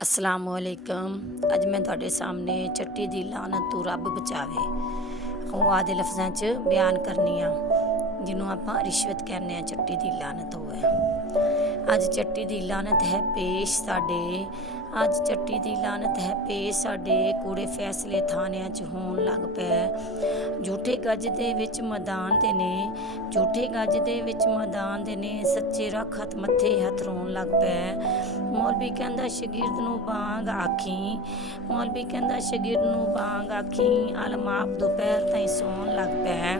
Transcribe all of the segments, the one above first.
अस्सलामुअलैकुम। अज मैं तुहाडे सामने चट्टी दी लानत तों रब बचावे ਉਹ आदे लफ्ज़ां 'ਚ बयान करनी आ ਜਿਹਨੂੰ ਆਪਾਂ ਰਿਸ਼ਵਤ ਕਹਿੰਦੇ ਆ। ਚੱਟੀ ਦੀ ਲਾਨਤ ਹੋਵੇ। ਅੱਜ ਚੱਟੀ ਦੀ ਲਾਨਤ ਹੈ ਪੇਸ਼ ਸਾਡੇ ਅੱਜ ਚੱਟੀ ਦੀ ਲਾਨਤ ਹੈ ਪੇਸ਼ ਸਾਡੇ ਕੂੜੇ ਫੈਸਲੇ ਥਾਣਿਆਂ 'ਚ ਹੋਣ ਲੱਗ ਪਏ। ਝੂਠੇ ਗੱਜ ਦੇ ਵਿੱਚ ਮੈਦਾਨ ਦੇ ਨੇ ਝੂਠੇ ਗੱਜ ਦੇ ਵਿੱਚ ਮੈਦਾਨ ਦੇ ਨੇ ਸੱਚੇ ਰੱਖ ਹੱਥ ਮੱਥੇ ਹੱਥ ਰੋਣ ਲੱਗ ਪਏ। ਮੌਲਵੀ ਕਹਿੰਦਾ ਸ਼ਾਗਿਰਦ ਨੂੰ ਬਾਂਗ ਆਖੀ ਮੌਲਵੀ ਕਹਿੰਦਾ ਸ਼ਾਗਿਰਦ ਨੂੰ ਬਾਂਗ ਆਖੀ ਅਲਮਾਪ ਦੁਪਹਿਰ ਤਾਈਂ ਸੌਣ ਲੱਗ ਪਏ।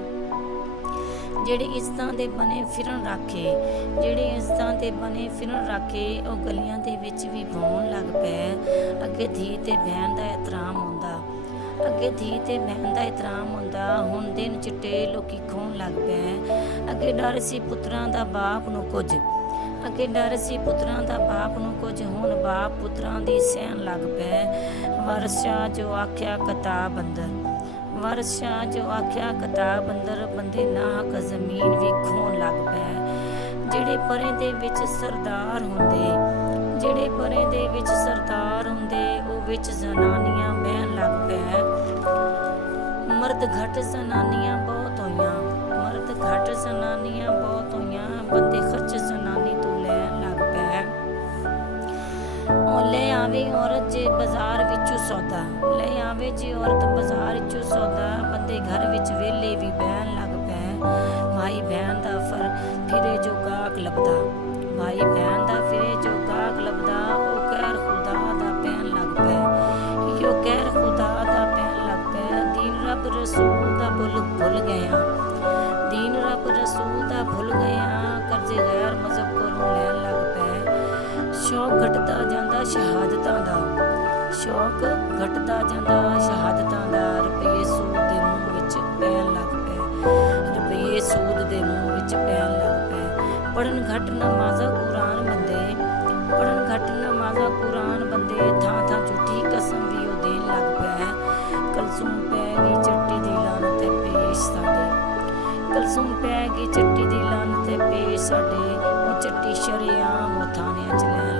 ਜਿਹੜੇ ਇੱਜ਼ਤਾਂ ਦੇ ਬਣੇ ਫਿਰਨ ਰਾਖੇ ਜਿਹੜੇ ਇੱਜ਼ਤਾਂ ਦੇ ਬਣੇ ਫਿਰਨ ਰਾਖੇ ਉਹ ਗਲੀਆਂ ਦੇ ਵਿੱਚ ਵੀ ਭੌਣ ਲੱਗ ਪਏ। ਅੱਗੇ ਧੀ ਤੇ ਬਹਿਣ ਦਾ ਇਤਰਾਮ ਹੁੰਦਾ ਅੱਗੇ ਧੀ ਤੇ ਬਹਿਣ ਦਾ ਇਤਰਾਮ ਹੁੰਦਾ। ਹੁਣ ਦਿਨ ਚਿੱਟੇ ਲੋਕੀ ਖੋਣ ਲੱਗ ਪਏ। ਅੱਗੇ ਡਰ ਸੀ ਪੁੱਤਰਾਂ ਦਾ ਬਾਪ ਨੂੰ ਕੁਝ ਅੱਗੇ ਡਰ ਸੀ ਪੁੱਤਰਾਂ ਦਾ ਬਾਪ ਨੂੰ ਕੁਝ ਹੁਣ ਬਾਪ ਪੁੱਤਰਾਂ ਦੀ ਸਹਿਣ ਲੱਗ ਪਏ। ਵਰਸ਼ਾ ਜੋ ਆਖਿਆ ਕਿਤਾਬ ਅੰਦਰ ਵਰਸ਼ਾ ਜੋ ਆਖਿਆ ਕਿਤਾਬ ਅੰਦਰ ਬੰਦੇ ਨਾਹਕ ਜ਼ਮੀਨ ਵੀ ਖੋਣ ਲੱਗ ਪਏ। ਜਿਹੜੇ ਪਰੇ ਦੇ ਵਿੱਚ ਸਰਦਾਰ ਹੁੰਦੇ ਜਿਹੜੇ ਪਰੇ ਦੇ ਵਿੱਚ ਸਰਦਾਰ ਹੁੰਦੇ ਉਹ ਵਿੱਚ ਜ਼ਨਾਨੀਆਂ ਬਹਿਣ ਲੱਗ ਪਏ। ਮਰਦ ਘੱਟ ਜ਼ਨਾਨੀਆਂ ਬਹੁਤ ਹੋਈਆਂ ਮਰਦ ਘੱਟ ਜ਼ਨਾਨੀਆਂ ਬਹੁਤ ਹੋਈਆਂ ਬੰਦੇ ਖਰਚ ਜ਼ਨਾਨੀ ਤੋਂ ਲੈਣ ਲੱਗ ਪਏ। ਉਹ ਲੈ ਆਵੇ ਔਰਤ ਜੇ ਬਾਜ਼ਾਰ ਵਿੱਚੋਂ ਸੌਦਾ ਲੈ ਆਵੇ ਜੇ ਔਰਤ ਬਾਜ਼ਾਰ ਵਿੱਚੋਂ ਸੌਦਾ ਬੰਦੇ ਘਰ ਵਿੱਚ ਵਿਹਲੇ ਵੀ ਬਹਿਣ ਲੱਗ ਪਏ। ਭਾਈ ਭੈਣ ਦਾ ਫਿਰੇ ਜੋ ਗਾਹਕ ਲੱਭਦਾ ਭਾਈ ਭੈਣ ਦਾ ਫਿਰੇ ਜੋ ਗਾਹਕ ਲੱਭਦਾ ਉਹ ਕਹਿਰ ਖੁਦਾ ਦਾ ਪੈਣ ਲੱਗ ਪਏ। ਯੋ ਕਹਿਰ ਖੁਦਾ ਦਾ ਪੈਣ ਲੱਗ ਪਏ। ਦੀਨ ਰੱਬ ਰਸੂਲ ਦਾ ਭੁੱਲ ਗਿਆ ਦੀਨ ਰੱਬ ਰਸੂਲ ਦਾ ਭੁੱਲ ਗਿਆ ਕਰਜ਼ੇ ਗੈਰ ਮਜ਼ਹਬ ਕੋਲੋਂ ਲੈਣ ਲੱਗ ਪਏ। ਸ਼ੌਕ ਘਟਦਾ ਜਾਂਦਾ ਸ਼ਹਾਦਤਾਂ ਦਾ ਸ਼ੌਕ ਘਟਦਾ ਜਾਂਦਾ ਸ਼ਹਾਦਤਾਂ ਦਾ ਰੁਪਏ ਸੂਦ ਦੇ ਮੂੰਹ ਵਿੱਚ ਪੈਣ ਲੱਗ ਪਏ ਰੁਪਏ ਸੂਦ ਦੇ ਮੂੰਹ ਵਿੱਚ ਪੈਣ ਲੱਗ ਪਏ। ਪੜ੍ਹਨ ਘੱਟ ਨਮਾਜ਼ਾਂ ਕੁਰਾਨ ਬੰਦੇ ਪੜ੍ਹਨ ਘੱਟ ਨਮਾਜ਼ਾਂ ਕੁਰਾਨ ਬੰਦੇ ਥਾਂ ਥਾਂ ਝੂਠੀ ਕਸਮ ਵੀ ਉਹ ਦੇਣ ਲੱਗ ਪਏ। ਕਲਸੂਮ ਪੈ ਗਈ ਚੱਟੀ ਦੀ ਲਾਨਤ ਹੈ ਪੇਸ਼ ਸਾਡੇ ਕਲਸੂਮ ਪੈ ਗਈ ਚੱਟੀ ਦੀ ਲਾਨਤ ਹੈ ਪੇਸ਼ ਸਾਡੇ ਉਹ ਚੱਟੀ ਸ਼ਰੇਆਮ ਉਹ ਥਾਣਿਆਂ 'ਚ ਲੈਣ